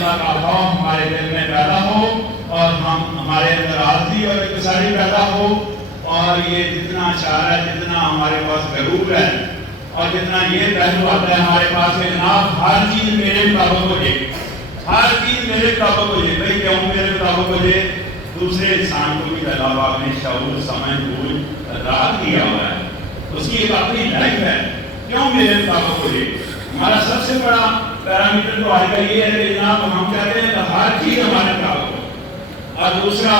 اللہ کا خوف ہمارے دل میں پیدا ہو اور ہمارے اندر عاجزی اور انکساری پیدا ہو، اور یہ جتنا اشارہ ہے، جتنا ہمارے پاس غرور ہے اور جتنا یہ پہلو آتا ہے ہمارے پاس کہ جناب ہر چیز میرے مطابق ہو جائے، ہر چیز میرے مطابق ہو جائے، بھائی کیوں میرے مطابق ہو جائے؟ دوسرے انسان کو بھی اللہ پاک نے شعور سمجھ بوجھ راہ دیا ہوا ہے، اس کی ایک اپنی لائف ہے، کیوں میرے مطابق ہو جائے؟ ہمارا سب سے بڑا پیرامیٹر تو آج کا یہ ہے کہ جناب ہم چاہتے ہیں کہ ہر چیز ہمارے مطابق ہو، اور دوسرا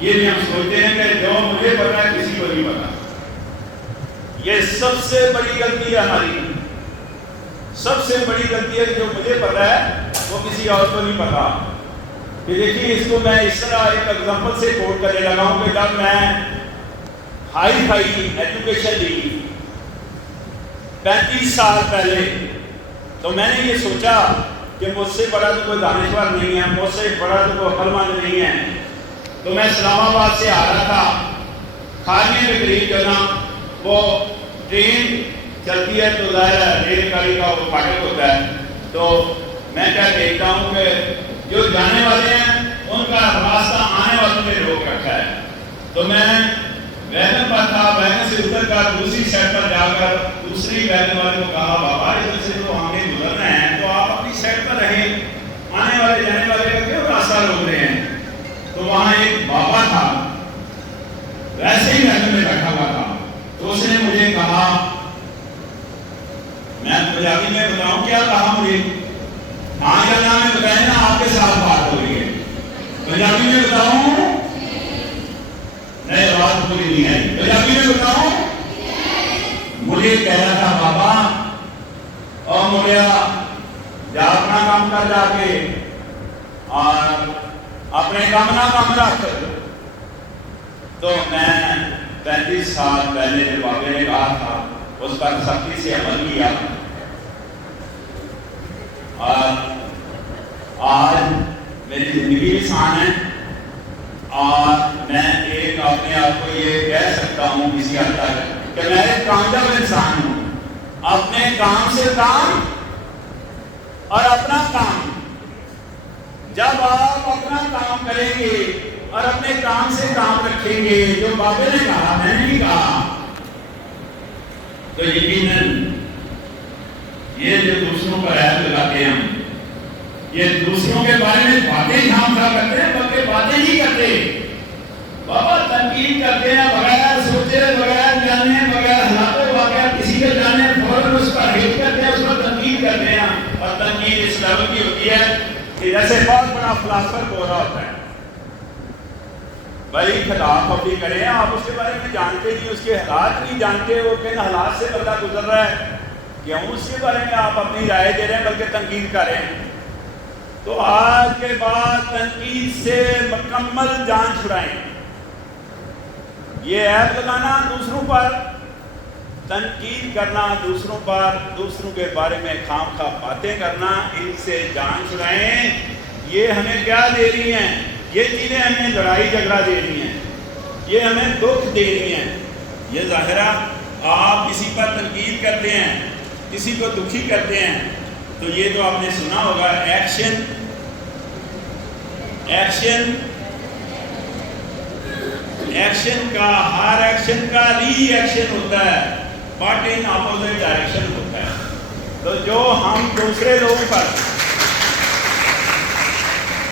یہ بھی ہم سوچتے ہیں کہ جو مجھے پتا ہے کسی کو نہیں پتا۔ یہ سب سے بڑی غلطی ہے ہماری، سب سے بڑی غلطی ہے کہ جو مجھے پتا ہے وہ کسی اور کو نہیں پتا۔ کہ دیکھیے اس کو میں اس طرح ایک ایگزامپل سے کوٹ کرنے لگا ہوں کہ جب میں ہائی فائی ایجوکیشن لی 35 سال پہلے، تو میں نے یہ سوچا کہ مجھ سے بڑا تو کوئی دانشور نہیں ہے، مجھ سے بڑا تو کوئی عقل مند نہیں ہے۔ تو میں اسلام آباد سے آ رہا تھا، کھانے کے قریب جو نا وہ ٹرین چلتی ہے تو ظاہر ہے ریل گاڑی کا وہ فاٹک ہوتا ہے، تو میں کیا دیکھتا ہوں کہ جو جانے والے ہیں ان کا راستہ آنے والوں نے روک رکھا ہے۔ تو میں ویگن پر تھا، ویگن سے اتر کر دوسری سائڈ پر جا کر دوسری ویگن والے کو کہا بابا ادھر سے تو آگے گزرنا ہے تو آپ اپنی سائڈ پر رہیں، آنے والے جانے والے کا کیوں راستہ روک رہے ہیں؟ تو وہاں ایک بابا تھا ویسے ہی ویگن میں بیٹھا ہوا تھا، تو اس نے مجھے کہا، میں پنجابی میں بتاؤں کیا کہا مجھے؟ ہاں یا نا میں بتائیں نا، آپ کے ساتھ بات ہو رہی ہے، پنجابی میں بتاؤں؟ نہیں بات پوری نہیں آئی، پنجابی میں بتاؤں؟ مجھے کہہ رہا تھا بابا اور مجھے جا اپنا کام کر جا کے اور اپنے کام نہ کام رکھ۔ تو میں 35 سال پہلے جو بابے نے کہا تھا اس پر سختی سے عمل کیا، اور آج میری زندگی آسان ہے، اور میں ایک اپنے آپ کو یہ کہہ سکتا ہوں کسی حد تک کہ میں ایک کامیاب انسان ہوں۔ اپنے کام سے کام اور اپنا کام، جب آپ اپنا کام کریں گے اور اپنے کام سے کام رکھیں گے، جو بابے نے کہا میں نے نہیں کہا، تو یقیناً یہ جو دوسروں پر عیب لگاتے ہیں ہم، یہ دوسروں کے بارے میں باتیں ہم کیا کرتے ہیں بلکہ باتیں نہیں کرتے، بابا تنقید کرتے ہیں بغیر سوچے، بغیر جانے، بغیر حالات واقعہ کسی کے جانے فوراً اس پر ہیٹ کرتے ہیں، اس پر تنقید کرتے ہیں، اور تنقید اس لیول کی ہوتی ہے کہ جیسے بہت بڑا فلاسفر بول رہا ہوتا ہے، بھائی خلاف ابھی کریں، آپ اس کے بارے میں جانتے نہیں، اس کے حالات نہیں جانتے، وہ کن حالات سے بندہ گزر رہا ہے، کیوں اس کے بارے میں آپ اپنی رائے دے رہے ہیں بلکہ تنقید کر رہے ہیں؟ تو آج کے بعد تنقید سے مکمل جان چھڑائیں۔ یہ عیب لگانا دوسروں پر، تنقید کرنا دوسروں پر، دوسروں کے بارے میں خام خواہ باتیں کرنا، ان سے جان چھڑائیں۔ یہ ہمیں کیا دے رہی ہیں؟ یہ چیزیں ہمیں لڑائی جھگڑا دے رہی ہیں، یہ ہمیں دکھ دے رہی ہیں۔ یہ ظاہرہ آپ کسی پر تنقید کرتے ہیں، کسی کو دکھی کرتے ہیں، تو یہ تو آپ نے سنا ہوگا ایکشن کا، ہر ایکشن کا ری ایکشن ہوتا ہے، بٹ ان اپوزٹ ڈائریکشن ہوتا ہے۔ تو جو ہم دوسرے لوگوں پر